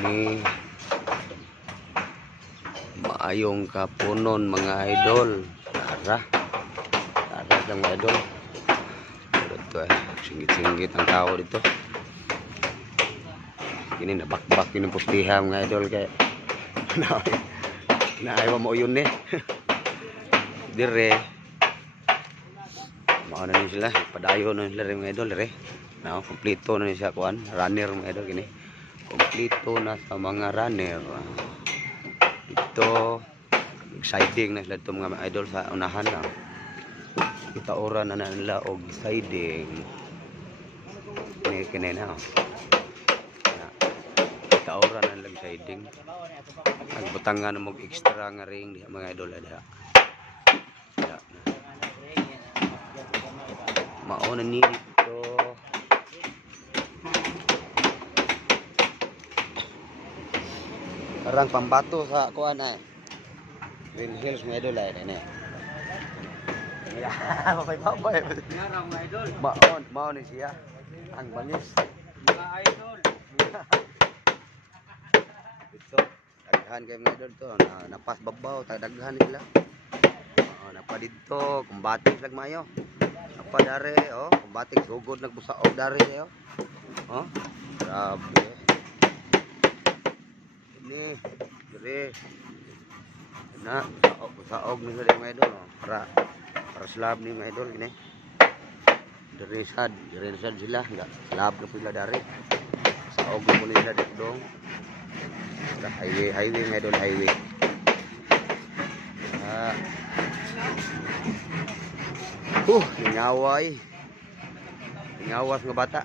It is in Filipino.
Ini maayong kapunon mga idol. Tara lang mga idol. Ito singgit-singgit ang tao dito. Ini nabakbak yun ang pustihan mga idol kaya naiwa mo yun eh. Dire mauna na sila, padayo na sila mga idol dire. Now, kompleto na siya kuan, runner mga idol kini. Kompleto na sa mga runner. Ito siding na sila ito mga idol sa unahan lang. Itaoran na nila og siding. Kini na. Itaoran na lang siding. Nagbutangan mo extra nga ring di mga idol ada. Mauna ni ito. Karang pambato sa kuan ay. Green Hills mga idol ay ini. Babay. Ngarang mga idol. Maon ni siya. Ang bangis. Mga idol. Ito, daghan kay mga idol to. Napas babaw, daghan nila. Napa dito, kumbatik lag mayo. Napa dare, kumbatik sugod nagbusaog dare oh. Grabe. Ini, dire. Na, saog ni sa mga idol para slab ni mga idol gini. Dire sad sila, enggak slab na pila dare. Saog mo nila dito dong. Highway mga idol, highway. Ngaway. Ngawas nga bata.